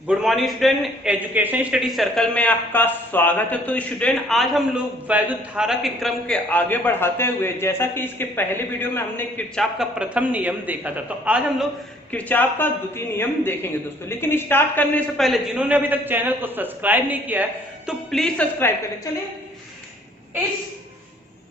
Good morning student, education study circle में आपका स्वागत है। तो स्टूडेंट, आज हम लोग वैद्युत धारा के क्रम के आगे बढ़ाते हुए, जैसा कि इसके पहले वीडियो में हमने किरचॉफ का प्रथम नियम देखा था, तो आज हम लोग किरचॉफ का द्वितीय नियम देखेंगे दोस्तों। लेकिन स्टार्ट करने से पहले जिन्होंने अभी तक चैनल को सब्सक्राइब नहीं किया है तो प्लीज सब्सक्राइब करें। चलिए, इस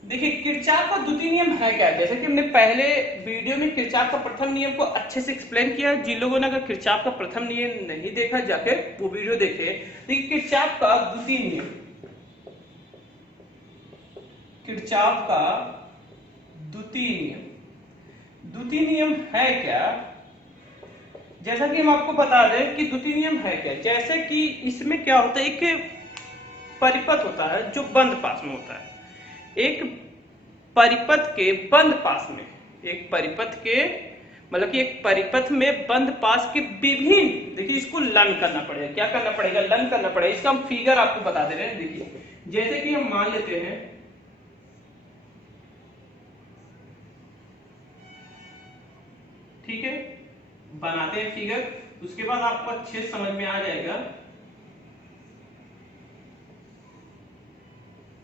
देखिए किरचॉफ का द्वितीय नियम है क्या। जैसे कि हमने पहले वीडियो में किरचॉफ का प्रथम नियम को अच्छे से एक्सप्लेन किया। जिन लोगों ने अगर किरचॉफ का प्रथम नियम नहीं देखा, जाकर वो वीडियो देखे। देखिए किरचॉफ का द्वितीय नियम, किरचॉफ का द्वितीय नियम, द्वितीय नियम है क्या। जैसा कि हम आपको बता दें कि द्वितीय नियम है क्या। जैसे कि इसमें क्या होता है, एक परिपथ होता है जो बंद पास में होता है। एक परिपथ के बंद पास में, एक परिपथ के मतलब कि एक परिपथ में बंद पास के विभिन्न, देखिए इसको लर्न करना पड़ेगा। क्या करना पड़ेगा? लर्न करना पड़ेगा। इसका हम फिगर आपको बता दे रहे हैं। देखिए जैसे कि हम मान लेते हैं, ठीक है, बनाते हैं फिगर, उसके बाद आपको अच्छे से समझ में आ जाएगा।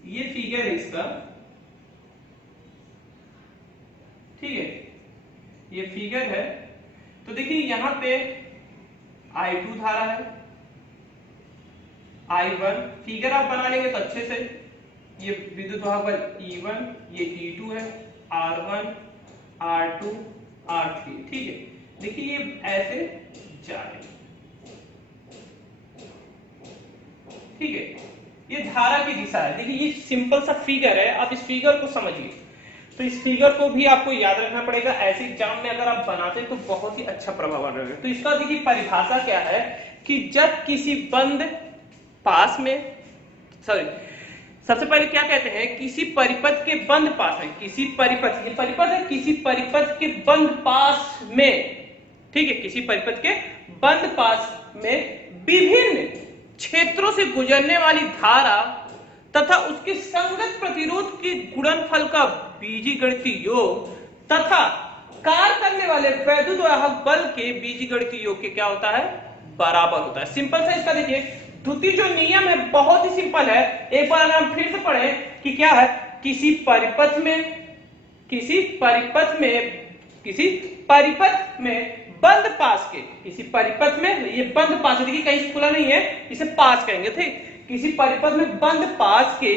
ये फिगर है इसका, ठीक है, ये फिगर है। तो देखिए यहां पे I2 धारा है, I1 फिगर आप बना लेंगे तो अच्छे से। ये विद्युत वाहक बल E1, ये E2 है, R1, R2, R3, ठीक है। देखिए ये ऐसे जा रहे हैं, ठीक है, ये धारा की दिशा है। देखिए ये सिंपल सा फिगर है, आप इस फिगर को समझिए। तो इस फिगर को भी आपको याद रखना पड़ेगा। ऐसे एग्जाम में अगर आप बनाते तो बहुत ही अच्छा प्रभाव रहेगा। तो इसका देखिए परिभाषा क्या है कि जब किसी बंद पास में, सॉरी, सबसे पहले क्या कहते हैं, किसी परिपथ के बंद पास में, किसी परिपथ, ये परिपथ है, किसी परिपथ के बंद पास में, ठीक है, किसी परिपथ के बंद पास में विभिन्न क्षेत्रों से गुजरने वाली धारा तथा उसके संगत प्रतिरोध के गुणनफल का बीजीगणितीय योग तथा कार्य करने वाले वैद्युत वाहक बल के बीजीगणितीय योग के क्या होता है? बराबर होता है। सिंपल सा इसका देखिए द्वितीय जो नियम है बहुत ही सिंपल है। एक बार हम फिर से पढ़ें कि क्या है, किसी परिपथ में, किसी परिपथ में, किसी परिपथ में बंद पास के, किसी परिपथ में, ये बंद पास है, देखिए कहीं खुला नहीं है, इसे पास कहेंगे, ठीक। किसी परिपथ में बंद पास के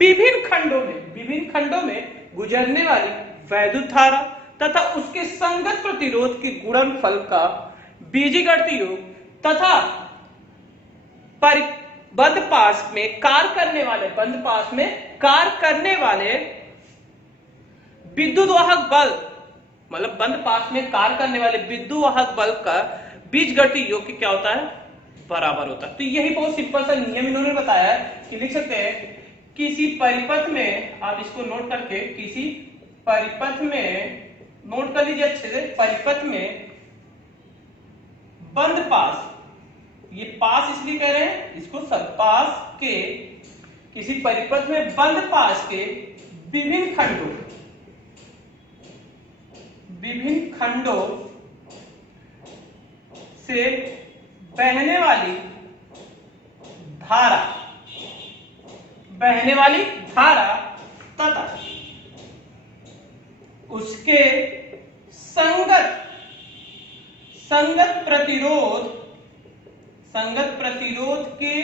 विभिन्न खंडों में, विभिन्न खंडों में गुजरने वाली वैद्युत धारा तथा उसके संगत प्रतिरोध के गुणनफल का बीजीगणितीय योग तथा बंद पास में कार्य करने वाले, बंद पास में कार्य करने वाले विद्युत वाहक बल, मतलब बंद पास में कार्य करने वाले विद्युत वाहक बल का बीजगणितीय योग क्या होता है? बराबर होता है। तो यही बहुत सिंपल सा नियम इन्होंने बताया है कि लिख सकते हैं किसी परिपथ में, आप इसको नोट करके, किसी परिपथ में, नोट कर लीजिए अच्छे से, परिपथ में बंद पास, ये पास इसलिए कह रहे हैं इसको, सब पास के, किसी परिपथ में बंद पास के विभिन्न खंडों, विभिन्न खंडों से बहने वाली धारा, बहने वाली धारा तथा उसके संगत, संगत प्रतिरोध, संगत प्रतिरोध के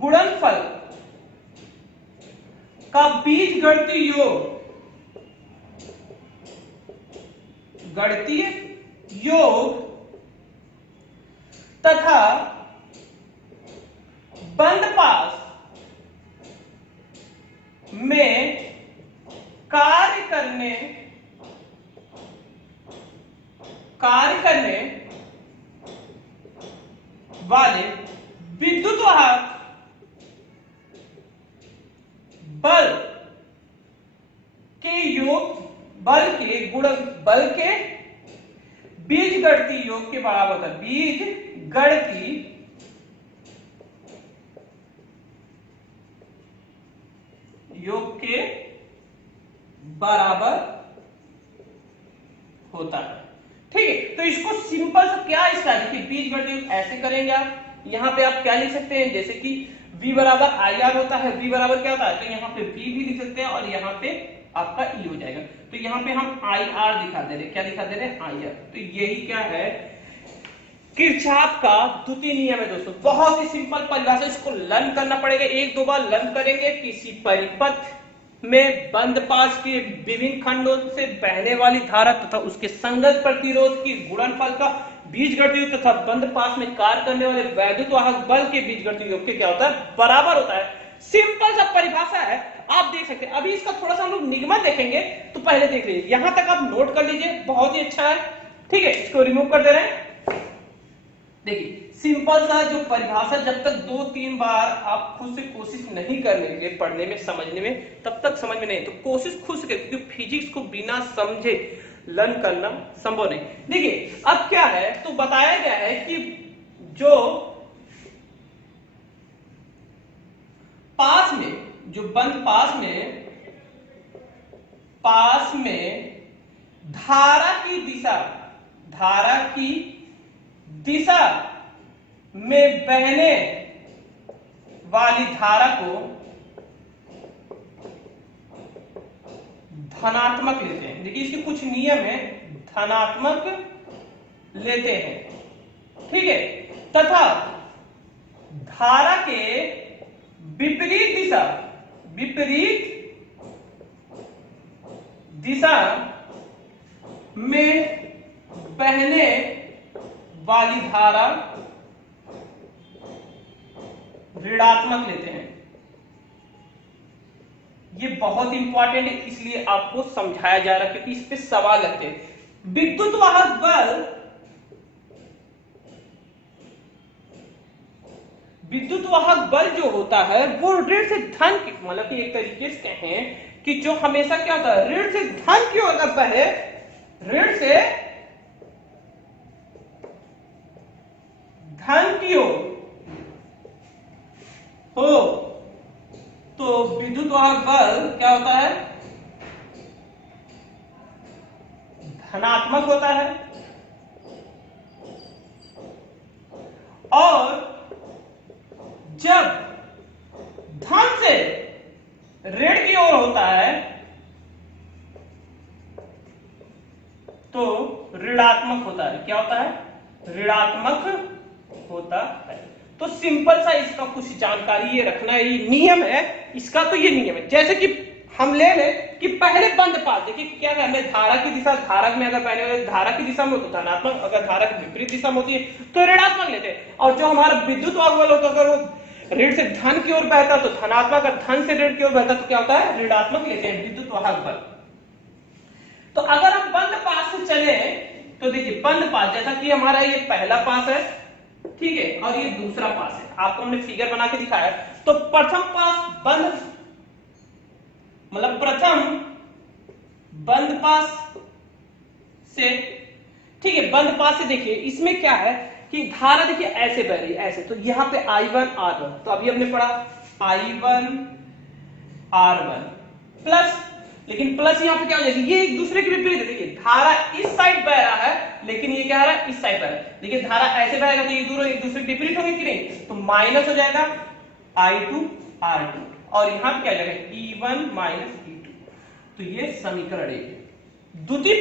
गुणनफल का बीजगणितीय योग, गणितीय योग तथा बंद पास में कार्य करने वाले विद्युत वाहक बल के योग, बल के गुण, बल के बीजगणितीय योग के बराबर होता है। बीजगणितीय योग के बराबर होता है। ठीक है, तो इसको सिंपल सा क्या इसका देखिए बीजगणित ऐसे करेंगे आप। यहाँ पे आप क्या लिख सकते हैं, जैसे कि v बराबर आई आर होता है, v बराबर क्या होता है, तो यहाँ पे v भी लिख सकते हैं और यहाँ पे आपका e हो जाएगा। तो यहाँ पे हम आई आर दिखा दे रहे, क्या दिखा दे रहे, आई आर। तो यही क्या है, किरचॉफ का द्वितीय नियम है दोस्तों। बहुत ही सिंपल परिभाषा, इसको लर्न करना पड़ेगा, एक दो बार लर्न करेंगे। किसी परिपथ में बंद पास के विभिन्न खंडों से बहने वाली धारा तथा उसके संगत प्रतिरोध की गुणनफल का बीजगणित तथा बंद पास में कार्य करने वाले वैद्युत वाहक बल के बीजगणित योग के क्या होता है, बराबर होता है। सिंपल सा परिभाषा है, आप देख सकते हैं। अभी इसका थोड़ा सा हम लोग निगमन देखेंगे, तो पहले देख लीजिए, यहां तक आप नोट कर लीजिए, बहुत ही अच्छा है। ठीक है, इसको रिमूव कर दे रहे हैं। देखिए सिंपल सा जो परिभाषा, जब तक 2-3 बार आप खुद से कोशिश नहीं करेंगे पढ़ने में समझने में, तब तक समझ में नहीं। तो कोशिश खुद से, क्योंकि फिजिक्स को बिना समझे लर्न करना संभव नहीं। देखिए अब क्या है, तो बताया गया है कि जो पास में, जो बंद पास में धारा की दिशा में बहने वाली धारा को धनात्मक लेते हैं। देखिए इसके कुछ नियम है, धनात्मक लेते हैं, ठीक है, तथा धारा के विपरीत दिशा में बहने वाली धारा ऋणात्मक लेते हैं। ये बहुत इंपॉर्टेंट है, इसलिए आपको समझाया जा रहा है, क्योंकि इस पे सवाल लगते हैं। विद्युत वाहक बल जो होता है वो ऋण से धन की, मतलब कि एक तरीके से कहें कि जो हमेशा क्या होता है, ऋण से धन की ओर बहे, ऋण से धन की ओर हो, तो विद्युत वाहक बल क्या होता है, धनात्मक होता है। और जब धन से ऋण की ओर होता है तो ऋणात्मक होता है। क्या होता है, ऋणात्मक होता है। तो सिंपल सा इसका कुछ जानकारी ये रखना, ये नियम है इसका। तो ये नियम है, जैसे कि हम ले लें कि पहले बंद पास, देखिए क्या है, हमें धारा की दिशा, धारक में अगर पहले धारा की दिशा में हो तो धनात्मक, अगर धारा की विपरीत दिशा में होती है तो ऋणात्मक लेते हैं। और जो हमारा विद्युत वाहक बल होता है, अगर वो ऋण से धन की ओर बहता तो धनात्मक, अगर धन से ऋण की ओर बहता तो क्या होता है, ऋणात्मक लेते हैं विद्युत वाहक बल। तो अगर हम बंद पास से चले तो देखिए बंद पास, जैसा कि हमारा ये पहला पास है, ठीक है, और ये दूसरा पास है, आपको हमने फिगर बना के दिखाया। तो प्रथम पास बंद, मतलब प्रथम बंद पास से, ठीक है, बंद पास से देखिए इसमें क्या है कि धारा देखिए ऐसे बह रही है, ऐसे। तो यहाँ पे I1 R1, तो अभी हमने पढ़ा I1 R1 प्लस, लेकिन प्लस यहाँ पे क्या हो जाएगी, ये एक दूसरे के विपरीत है। देखिए धारा इस साइड बह रहा है, लेकिन ये क्या है, इस साइड बह रहा है। देखिए धारा ऐसे बहेगा तो ये दोनों एक दूसरे के विपरीत होंगे कि नहीं, तो माइनस हो जाएगा I2 R2, और यहाँ पे क्या हो जाएगा E1 माइनस E2। तो ये समीकरण है। द्वितीय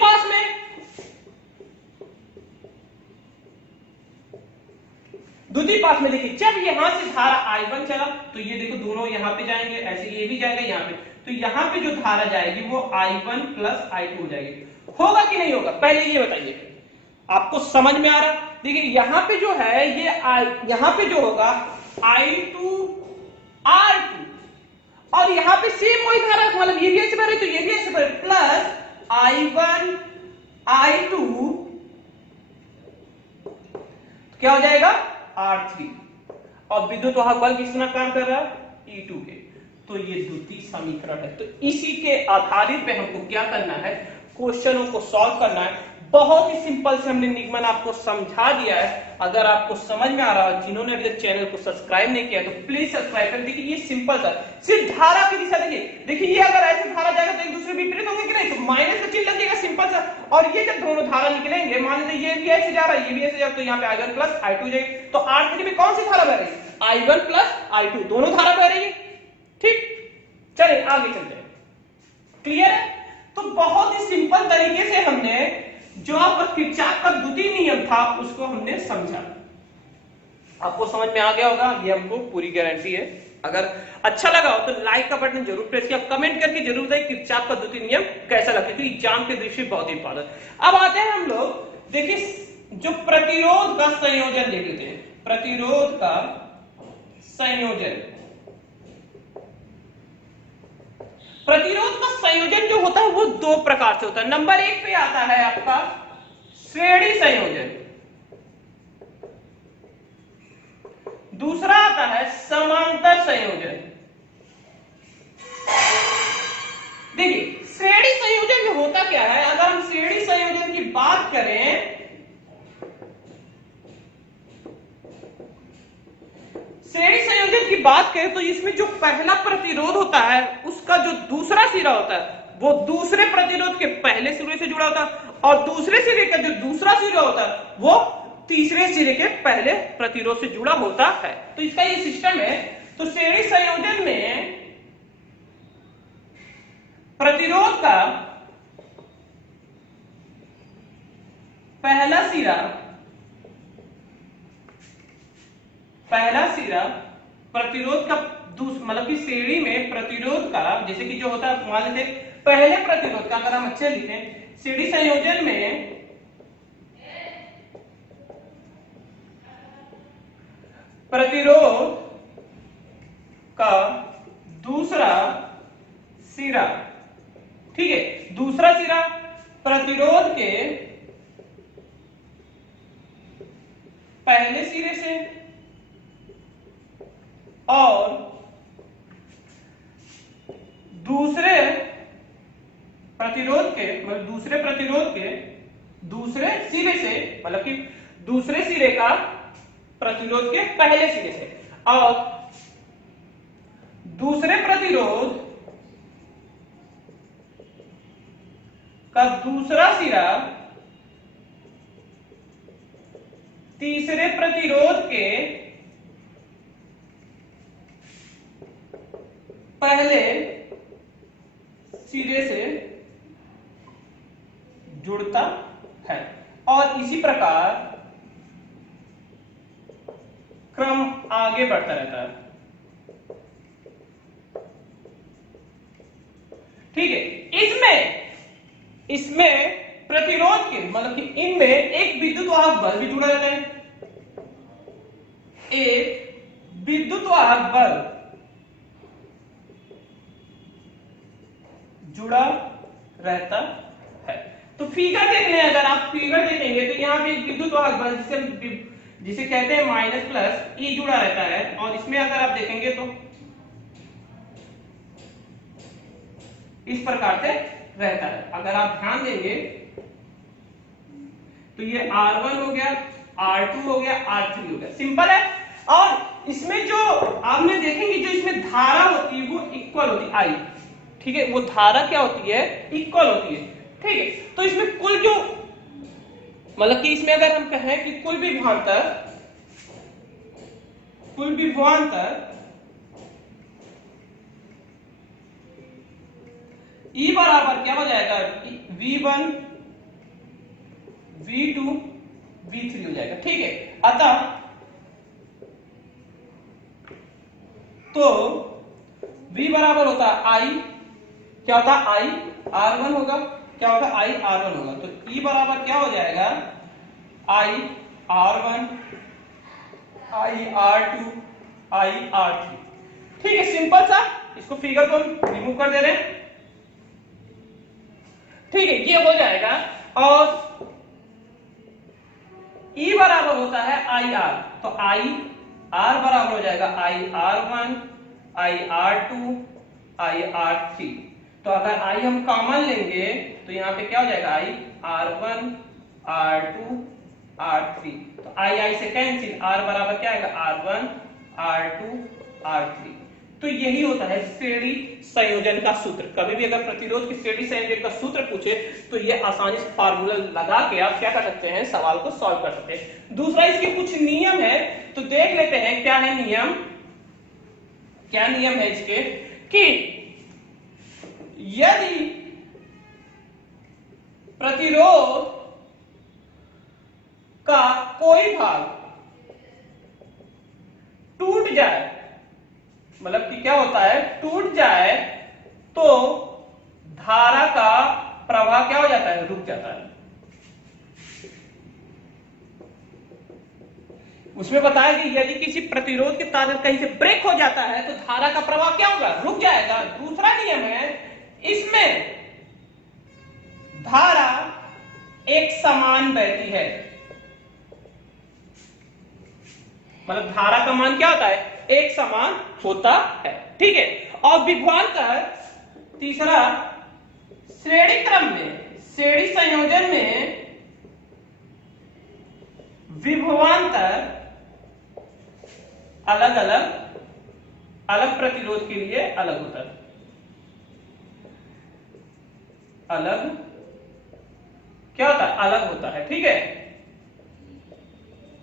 पास में देखिए जब यहां से धारा I1 चला तो ये देखो दोनों यहां पे जाएंगे, ऐसे ये भी जाएगा यहाँ पे, तो यहाँ पे जो धारा जाएगी वो I1 प्लस I2 हो जाएगी। होगा कि नहीं होगा, पहले ये बताइए, आपको समझ में आ रहा। देखिए यहाँ पे जो है ये यहाँ पे जो होगा I2 R2, और यहाँ पे सेम वही धारा, मतलब ये भी ऐसे बह रही तो ये भी ऐसे बह रही, प्लस I1 I2 क्या हो जाएगा R3, और विद्युत वाहक बल किसना काम कर रहा है, E2 के। तो ये द्वितीय समीकरण है। तो इसी के आधारित पे हमको क्या करना है, क्वेश्चनों को सॉल्व करना है। बहुत ही सिंपल से हमने निगमन आपको समझा दिया है। अगर आपको समझ में आ रहा है, जिन्होंने अभी तक चैनल को सब्सक्राइब नहीं किया तो प्लीज सब्सक्राइब कर। देखिए ये सिंपल सा, सिर्फ धारा की दिशा देखिए ये अगर ऐसे धारा जाएगा तो एक दूसरे विपरीत होंगे कि नहीं, तो माइनस का चिन्ह लगेगा, सिंपल सा। और ये जब दोनों धारा निकलेंगे, मान लीजिए ये भी ऐसे जा रहा है, ये भी ऐसे जा रहा है, तो यहाँ पे I1 प्लस I2 जाएगी, तो R3 में कौन सी धारा बह रही है? I1 प्लस I2, दोनों धारा बह रही है। ठीक, चलिए आगे चलते हैं। क्लियर है? तो बहुत ही सिंपल तरीके से हमने जो आपका किरचॉफ का द्वितीय नियम था उसको हमने समझा। आपको समझ में आ गया होगा, ये हमको पूरी गारंटी है। अगर अच्छा लगा हो तो लाइक का बटन जरूर प्रेस किया, कमेंट करके जरूर बताइए किरचॉफ का द्वितीय नियम कैसा लगता है, क्योंकि एग्जाम के दृष्टि बहुत इंपॉर्टेंट। अब आते हैं हम लोग, देखिए जो प्रतिरोध का संयोजन देख लेते हैं। प्रतिरोध का संयोजन, प्रतिरोध का संयोजन जो होता है वो दो प्रकार से होता है। नंबर 1 पे आता है आपका श्रेणी संयोजन, दूसरा आता है समांतर संयोजन। देखिए श्रेणी संयोजन में होता क्या है, अगर हम श्रेणी संयोजन की बात करें, श्रेणी संयोजन की बात करें तो इसमें जो पहला प्रतिरोध होता है उसका जो दूसरा सिरा होता है वो दूसरे प्रतिरोध के पहले सिरे से जुड़ा होता है, और दूसरे सिरे का जो दूसरा सिरा होता है वो तीसरे सिरे के पहले प्रतिरोध से जुड़ा होता है। तो इसका ये सिस्टम है। तो श्रेणी संयोजन में प्रतिरोध का पहला सिरा प्रतिरोध का मतलब कि श्रेणी में प्रतिरोध का, जैसे कि जो होता है मान लीजिए पहले प्रतिरोध का अगर हम अच्छे लिखें, श्रेणी संयोजन में प्रतिरोध का दूसरा सिरा, ठीक है, दूसरा सिरा प्रतिरोध के पहले सिरे से और दूसरे प्रतिरोध के दूसरे सिरे से, मतलब कि दूसरे सिरे का प्रतिरोध के पहले सिरे से, और दूसरे प्रतिरोध का दूसरा सिरा तीसरे प्रतिरोध के पहले सिरे से जुड़ता है, और इसी प्रकार क्रम आगे बढ़ता रहता है। ठीक है, इसमें प्रतिरोध के मतलब कि इनमें एक विद्युत वाहक बल भी जुड़ा रहता है, एक विद्युत वाहक बल जुड़ा रहता है। तो फिगर देख लें, अगर आप फिगर देखेंगे तो यहाँ पे एक विद्युत वाहक बल जिसे कहते हैं माइनस प्लस ई जुड़ा रहता है, और इसमें अगर आप देखेंगे तो इस प्रकार से रहता है। अगर आप ध्यान देंगे तो ये R1 हो गया, R2 हो गया, R3 हो गया, सिंपल है। और इसमें जो आपने देखेंगे जो इसमें धारा होती है वो इक्वल होती है I, ठीक है, वो धारा क्या होती है, इक्वल होती है। ठीक है, तो इसमें कुल जो मतलब कि इसमें अगर हम कहें कि कुल विभवांतर E बराबर क्या हो जाएगा, V1 V2 V3 हो जाएगा। ठीक है, अतः तो V बराबर होता है I, क्या होता है I R1 होगा, क्या होगा I R1 होगा, तो E बराबर क्या हो जाएगा I R1 I R2 I R3। ठीक है, सिंपल सा, इसको फिगर को हम रिमूव कर दे रहे हैं। ठीक है, ये हो जाएगा, और E बराबर होता है आई आर, तो आई आर बराबर हो जाएगा आई R1 आई R2 आई R3। तो अगर आई हम कॉमन लेंगे तो यहाँ पे क्या हो जाएगा, आई R1 R2 R3, तो I से कैंसिल, R बराबर क्या आएगा R1 R2 R3। तो यही होता है श्रेणी संयोजन का सूत्र। कभी भी अगर प्रतिरोध की श्रेणी संयोजन का सूत्र पूछे तो ये आसानी से फार्मूला लगा के आप क्या कर सकते हैं, सवाल को सॉल्व कर सकते हैं। दूसरा इसके कुछ नियम है, तो देख लेते हैं क्या है नियम। क्या नियम है इसके कि यदि प्रतिरोध का कोई भाग टूट जाए, मतलब कि क्या होता है, टूट जाए, तो धारा का प्रवाह क्या हो जाता है, रुक जाता है। उसमें बताया कि यदि किसी प्रतिरोध के तार कहीं से ब्रेक हो जाता है तो धारा का प्रवाह क्या होगा, रुक जाएगा। दूसरा नियम है, इसमें धारा एक समान बहती है, मतलब धारा का मान क्या होता है, एक समान होता है, ठीक है। और विभवांतर तीसरा, श्रेणी क्रम में, श्रेणी संयोजन में विभवांतर अलग अलग प्रतिरोध के लिए अलग होता है, अलग क्या होता है, अलग होता है, ठीक है।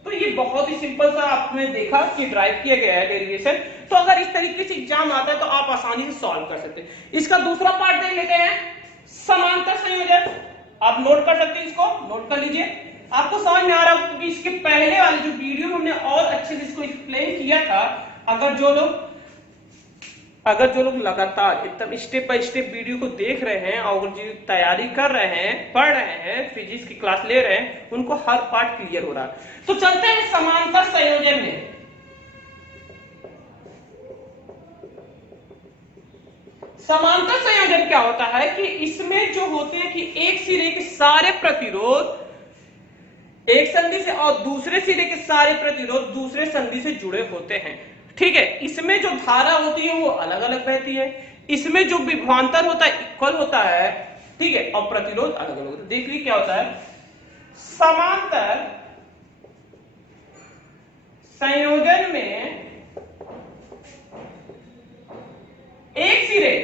तो ये बहुत ही सिंपल सा आपने देखा कि ड्राइव किया गया है डेरिवेशन। तो अगर इस तरीके से एग्जाम आता है तो आप आसानी से सॉल्व कर सकते हैं। इसका दूसरा पार्ट देख लेते हैं, समांतर संयोजन। आप नोट कर सकते हैं, इसको नोट कर लीजिए। आपको समझ में आ रहा है क्योंकि इसके पहले वाले जो वीडियो में हमने और अच्छे से इसको एक्सप्लेन किया था। अगर जो लोग लगातार एकदम स्टेप बाय स्टेप वीडियो को देख रहे हैं और जो तैयारी कर रहे हैं, पढ़ रहे हैं, फिजिक्स की क्लास ले रहे हैं, उनको हर पार्ट क्लियर हो रहा है। तो चलते हैं समांतर संयोजन में। समांतर संयोजन क्या होता है कि इसमें जो होते हैं कि एक सिरे के सारे प्रतिरोध एक संधि से और दूसरे सिरे के सारे प्रतिरोध दूसरे संधि से जुड़े होते हैं, ठीक है। इसमें जो धारा होती है वो अलग अलग बहती है, इसमें जो विभवांतर होता है इक्वल होता है, ठीक है, और प्रतिरोध अलग अलग होता है। देखिए क्या होता है, समांतर संयोजन में एक सिरे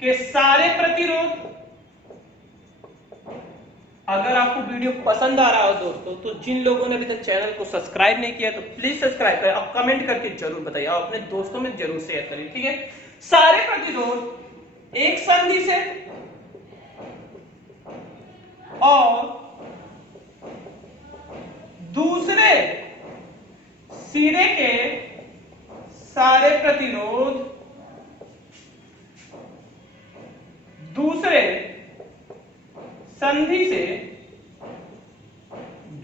के सारे प्रतिरोध, अगर आपको वीडियो पसंद आ रहा हो दोस्तों, तो जिन लोगों ने अभी तक चैनल को सब्सक्राइब नहीं किया तो प्लीज सब्सक्राइब करें, आप कमेंट करके जरूर बताइए, आप अपने दोस्तों में जरूर शेयर करिए, ठीक है। सारे प्रतिरोध एक संधि से और दूसरे सिरे के सारे प्रतिरोध दूसरे संधि से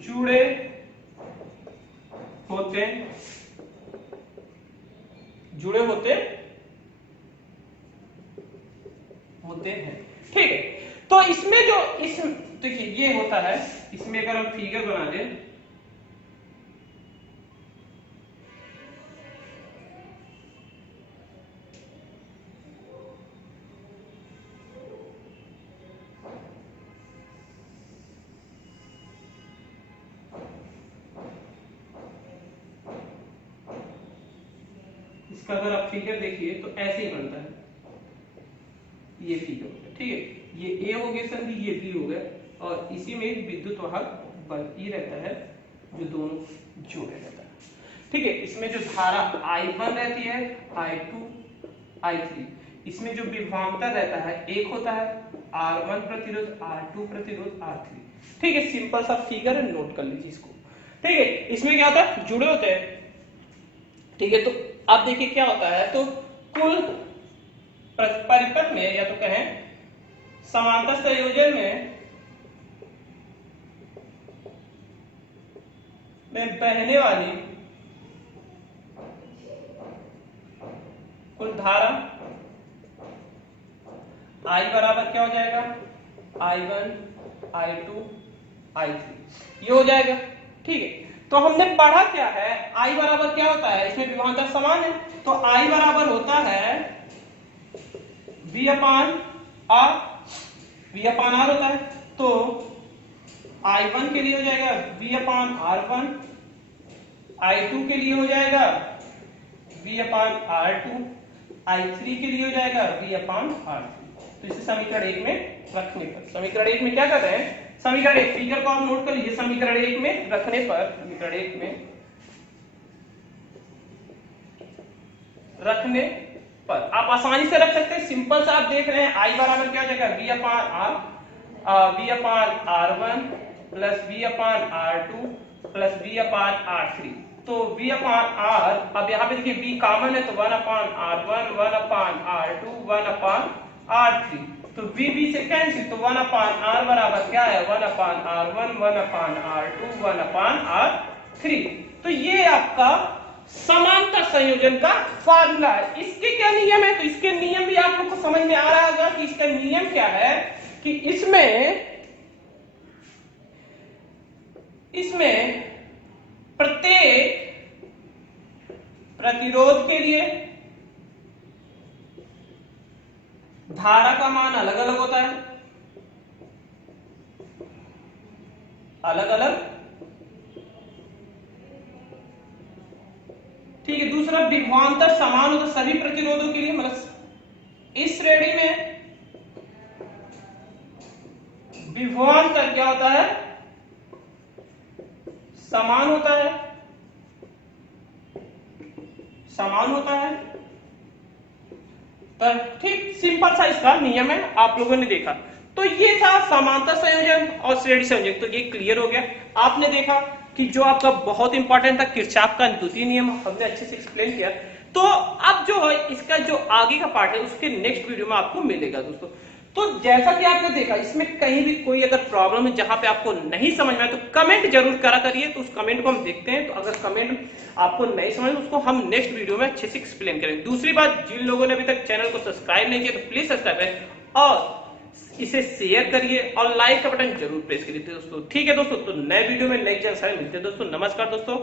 जुड़े होते हैं, ठीक है। तो इसमें जो देखिए ये होता है, इसमें अगर हम फिगर बना दें, इसका अगर आप फिगर देखिए तो ऐसे ही बनता है, ये फिगर होता है, ठीक है। ये ए हो गया संधि, ये बी हो गया, और इसी में विद्युत वाहक बनती रहता है जो दोनों जोड़े रहता है, ठीक है। इसमें जो धारा I1 रहती है, I2 I3, इसमें जो विभवांतर रहता है एक होता है R1 प्रतिरोध, R2 प्रतिरोध, R3, ठीक है। सिंपल सा फिगर है, नोट कर लीजिए इसको, ठीक है। इसमें क्या होता है, जुड़े होते हैं, ठीक है। तो अब देखिए क्या होता है, तो कुल परिपथ में या तो कहें समांतर संयोजन में बहने वाली कुल धारा I बराबर क्या हो जाएगा, I1 I2 I3 ये हो जाएगा, ठीक है। तो हमने पढ़ा क्या है, I बराबर क्या होता है, इसमें विभवांतर समान है, तो I बराबर होता है V/R V अपॉन R होता है। तो I1 के लिए हो जाएगा V अपॉन R1, I2 के लिए हो जाएगा V अपॉन R2, I3 के लिए हो जाएगा V अपॉन R3। तो इसे समीकरण 1 में रखने पर, समीकरण 1 में क्या कर रहे हैं, समीकरण 1 फिगर को आप नोट कर लीजिए, समीकरण 1 में रखने पर, समीकरण 1 में रखने पर आप आसानी से रख सकते हैं। सिंपल सा आप देख रहे हैं I बराबर क्या हो जाएगा V upon R, V upon R1 plus V upon R2 plus V upon R3। तो V अपॉन R, अब यहाँ पे देखिए V कॉमन है तो 1 upon R1, 1 upon R2, 1 upon R3। तो V से कैंसिल, तो 1 अपॉन R बराबर क्या है 1 upon R1, 1 upon R2, 1 upon R3। तो ये आपका समांतर संयोजन का फार्मूला है। इसके क्या नियम है, तो इसके नियम भी आप लोग को समझ में आ रहा होगा कि इसका नियम क्या है कि इसमें प्रत्येक प्रतिरोध के लिए धारा का मान अलग अलग होता है, अलग अलग, ठीक है। दूसरा विभवांतर समान होता है सभी प्रतिरोधों के लिए, मतलब इस श्रेणी में विभवांतर क्या होता है, समान होता है, समान होता है। पर ठीक सिंपल सा इसका नियम है, आप लोगों ने देखा। तो ये था समांतर संयोजन और श्रेणी संयोजन, तो ये क्लियर हो गया। आपने देखा कि जो आपका बहुत इंपॉर्टेंट था किरचॉफ का द्वितीय नियम, हमने अच्छे से एक्सप्लेन किया। तो अब जो है इसका जो आगे का पार्ट है उसके नेक्स्ट वीडियो में आपको मिलेगा दोस्तों। तो जैसा कि आपने देखा इसमें कहीं भी कोई अगर प्रॉब्लम है जहां पे आपको नहीं समझ में आए तो कमेंट जरूर करा करिए, तो उस कमेंट को हम देखते हैं। तो अगर कमेंट आपको नहीं समझ उसको हम नेक्स्ट वीडियो में अच्छे से एक्सप्लेन करेंगे। दूसरी बात, जिन लोगों ने अभी तक चैनल को सब्सक्राइब नहीं किया तो प्लीज सब्सक्राइब करें और इसे शेयर करिए और लाइक का बटन जरूर प्रेस करिए दोस्तों। ठीक है दोस्तों, तो नए वीडियो में नई जानकारी मिलते हैं दोस्तों। नमस्कार दोस्तों।